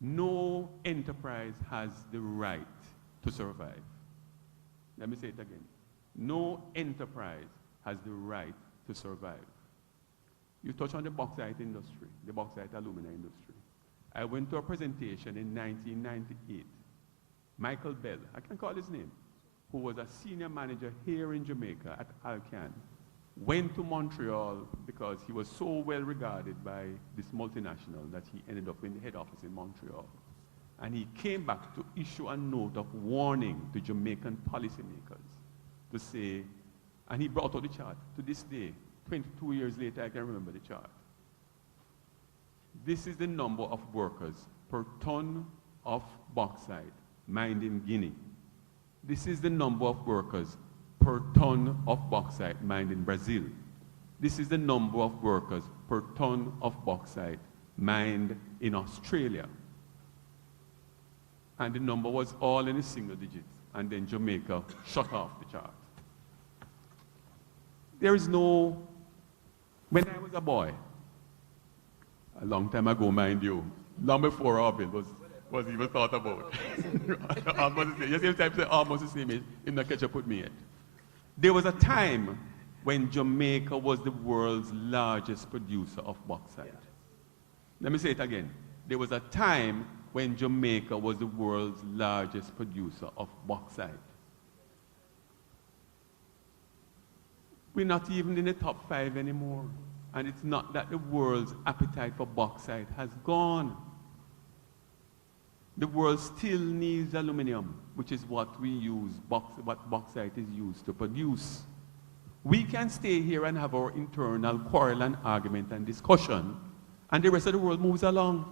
No enterprise has the right to survive. Let me say it again. No enterprise has the right to survive. You touch on the bauxite industry, the bauxite alumina industry. I went to a presentation in 1998. Michael Bell, I can call his name, who was a senior manager here in Jamaica at Alcan, went to Montreal because he was so well regarded by this multinational that he ended up in the head office in Montreal. And he came back to issue a note of warning to Jamaican policymakers to say, and he brought out the chart. To this day, 22 years later, I can remember the chart. This is the number of workers per ton of bauxite mined in Guinea. This is the number of workers per ton of bauxite mined in Brazil. This is the number of workers per ton of bauxite mined in Australia. And the number was all in the single digits. And then Jamaica shut off the chart. There is no, when I was a boy, a long time ago, mind you, long before our bill was even thought about. Almost the same. You see, time say almost the same age, in the catch up with me yet. There was a time when Jamaica was the world's largest producer of bauxite. Let me say it again. There was a time when Jamaica was the world's largest producer of bauxite. We're not even in the top 5 anymore. And it's not that the world's appetite for bauxite has gone. The world still needs aluminum, which is what we use, what bauxite is used to produce. We can stay here and have our internal quarrel and argument and discussion, and the rest of the world moves along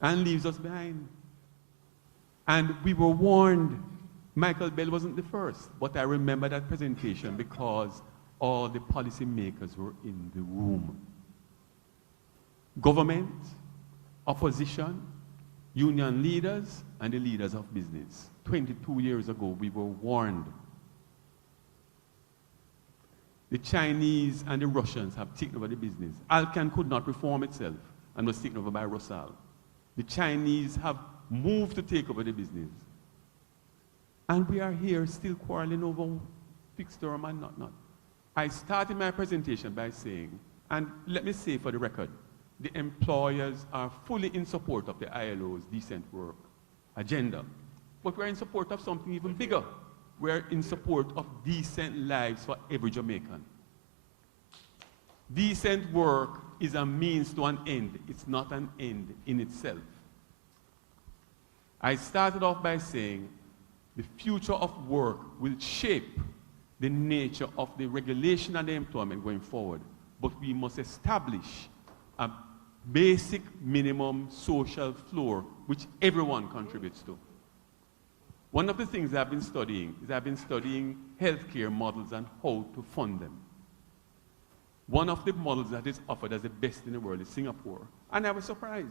and leaves us behind. And we were warned. Michael Bell wasn't the first, but I remember that presentation because all the policymakers were in the room. Government, opposition, union leaders, and the leaders of business. 22 years ago, we were warned. The Chinese and the Russians have taken over the business. Alcan could not reform itself and was taken over by Rusal. The Chinese have moved to take over the business. And we are here still quarreling over fixed term and not. I started my presentation by saying, and let me say for the record, the employers are fully in support of the ILO's decent work agenda. But we're in support of something even bigger. We're in support of decent lives for every Jamaican. Decent work is a means to an end. It's not an end in itself. I started off by saying the future of work will shape the nature of the regulation and the employment going forward. But we must establish a basic minimum social floor which everyone contributes to. One of the things I've been studying is I've been studying healthcare models and how to fund them. One of the models that is offered as the best in the world is Singapore. And I was surprised.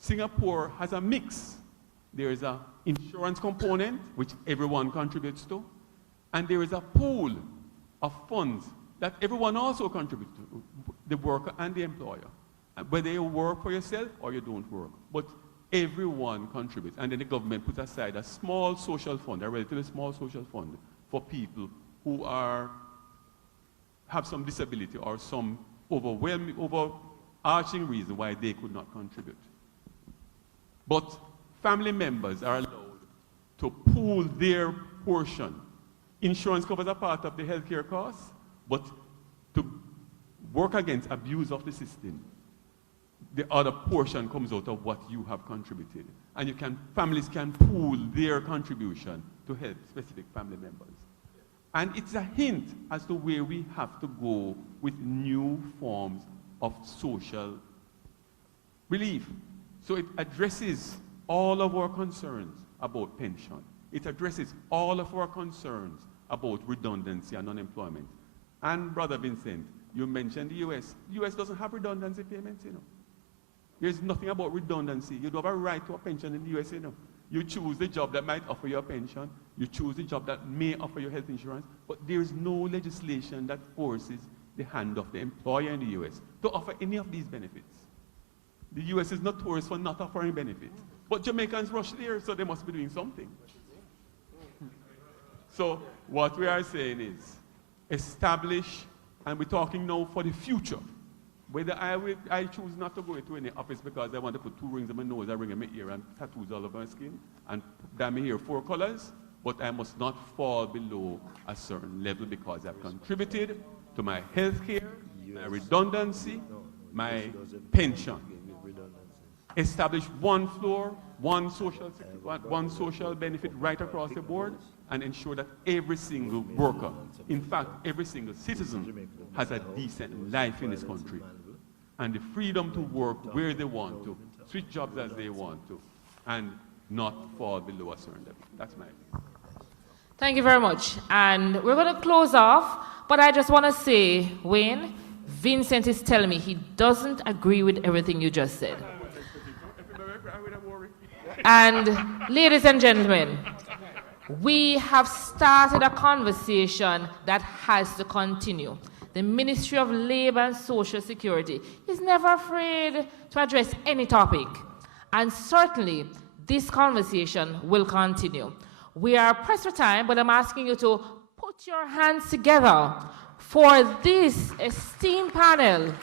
Singapore has a mix. There is an insurance component, which everyone contributes to, and there is a pool of funds that everyone also contributes to, the worker and the employer. Whether you work for yourself or you don't work, but everyone contributes. And then the government puts aside a small social fund, a relatively small social fund, for people who have some disability or some overarching reason why they could not contribute. But family members are allowed to pool their portion. Insurance covers a part of the healthcare costs, but to work against abuse of the system, the other portion comes out of what you have contributed. And families can pool their contribution to help specific family members. And it's a hint as to where we have to go with new forms of social relief. So it addresses all of our concerns about pension. It addresses all of our concerns about redundancy and unemployment. And Brother Vincent, you mentioned the US. The US doesn't have redundancy payments, you know. There's nothing about redundancy. You don't have a right to a pension in the US, you know. You choose the job that might offer you a pension. You choose the job that may offer you health insurance. But there's no legislation that forces the hand of the employer in the US to offer any of these benefits. The US is notorious for not offering benefit. But Jamaicans rush there, so they must be doing something. So what we are saying is, establish, and we're talking now for the future. Whether I choose not to go into any office because I want to put 2 rings in my nose, a ring in my ear, and tattoos all over my skin, and dye my hair 4 colors, but I must not fall below a certain level because I've contributed to my health care, my redundancy, my pension. Establish one floor, one social benefit right across the board, and ensure that every single worker, in fact, every single citizen, has a decent life in this country. And the freedom to work where they want to, switch jobs as they want to, and not fall below a certain level. That's my view. Thank you very much. And we're going to close off, but I just want to say, Wayne, Vincent is telling me he doesn't agree with everything you just said. And ladies and gentlemen, we have started a conversation that has to continue. The Ministry of Labor and Social Security is never afraid to address any topic. And certainly, this conversation will continue. We are pressed for time, but I'm asking you to put your hands together for this esteemed panel.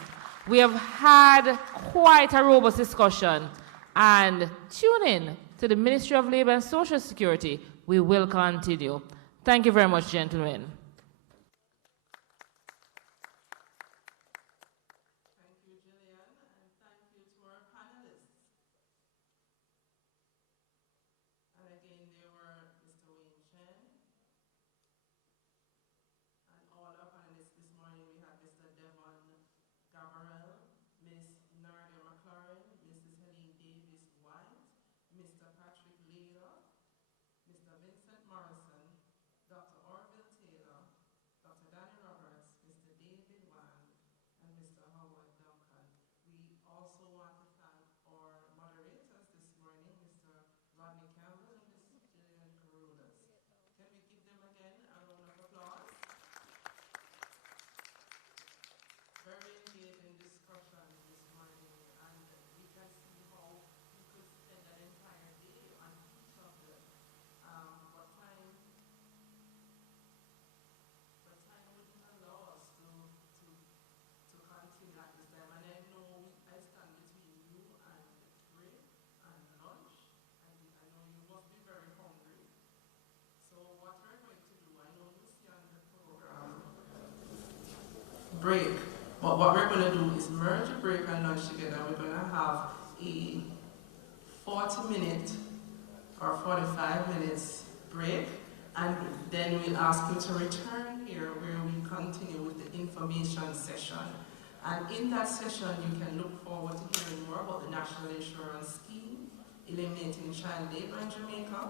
We have had quite a robust discussion. And tune in to the Ministry of Labor and Social Security. We will continue. Thank you very much, gentlemen. Thank you, Gillian, and thank you to our panelists. And again, there were Mr. Wayne Chen, and all our panelists this morning. We had Mr. Devon Gavarel, Ms. Nadia McLaurin, Mrs. Helene Davis-White, Mr. Patrick Leila, Mr. Vincent Morrison, Dr. Orville Taylor, Dr. Danny Roberts, Mr. David Wan, and Mr. Howard Duncan. We also want to thank our moderators this morning, Mr. Rodney Campbell and Ms. Gillian Carunas. Can we give them again a round of applause? Very engaging discussion this morning, and we can see how we could spend an entire day on each of them. But time wouldn't allow us to continue at this time. And I know I stand between you and break and lunch, and I know you must be very hungry. So what we're going to do, I know you see on the program, break. But what we're going to do is merge a break and lunch together. We're going to have a 40-minute or 45 minutes break, and then we'll ask you to return here where we continue with the information session. And in that session, you can look forward to hearing more about the National Insurance Scheme, eliminating child labor in Jamaica,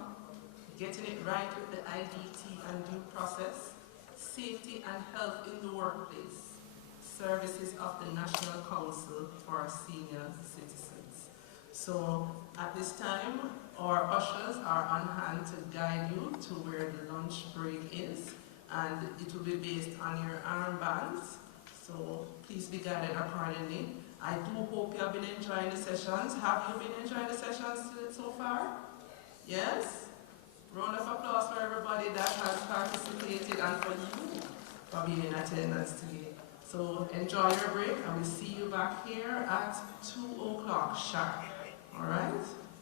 getting it right with the IDT and due process, safety and health in the workplace, services of the National Council for Senior Citizens. So at this time, our ushers are on hand to guide you to where the lunch break is, and it will be based on your armbands. So please be guided accordingly. I do hope you have been enjoying the sessions. Have you been enjoying the sessions so far? Yes? Round of applause for everybody that has participated and for you for being in attendance today. So enjoy your break, and we'll see you back here at 2 o'clock sharp. All right?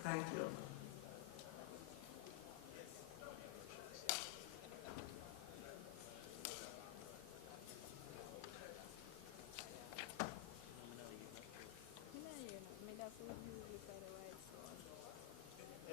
Thank you.